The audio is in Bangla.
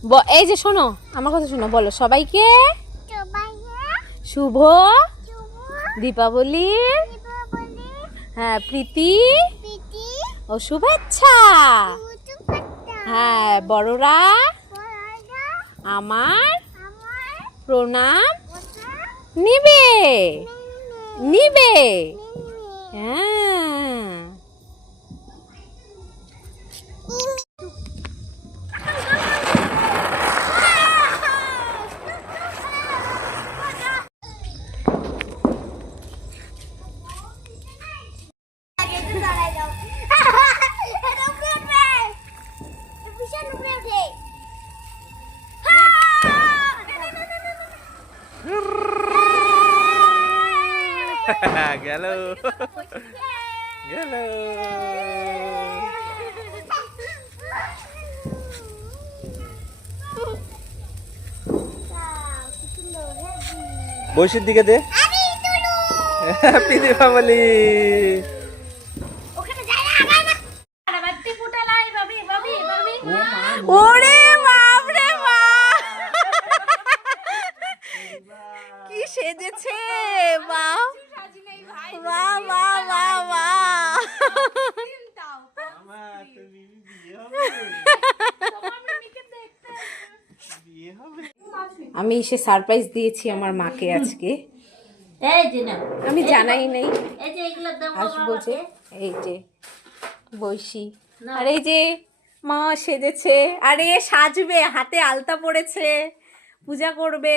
এই যে শোনো, আমার কথা শোনো, বলো সবাইকে শুভ দীপাবলির হ্যাঁ প্রীতি ও শুভেচ্ছা। হ্যাঁ, বড়রা আমার প্রণাম নিবে নিবে। হ্যাঁ, গেল গেল। বৈশির দিকে দে। হ্যাপি দীপাবলি। ওরে বাপ রে বাপ, কি সেজেছে! বাহ বাহ বাহ বাহ বাহ। আমি এসে সারপ্রাইজ দিয়েছি আমার মাকে আজকে, আমি জানাই নাই আসবো যে। এই যে বৈশি, আর এই যে মা সেজেছে, আরে সাজবে, হাতে আলতা পড়েছে, পূজা করবে।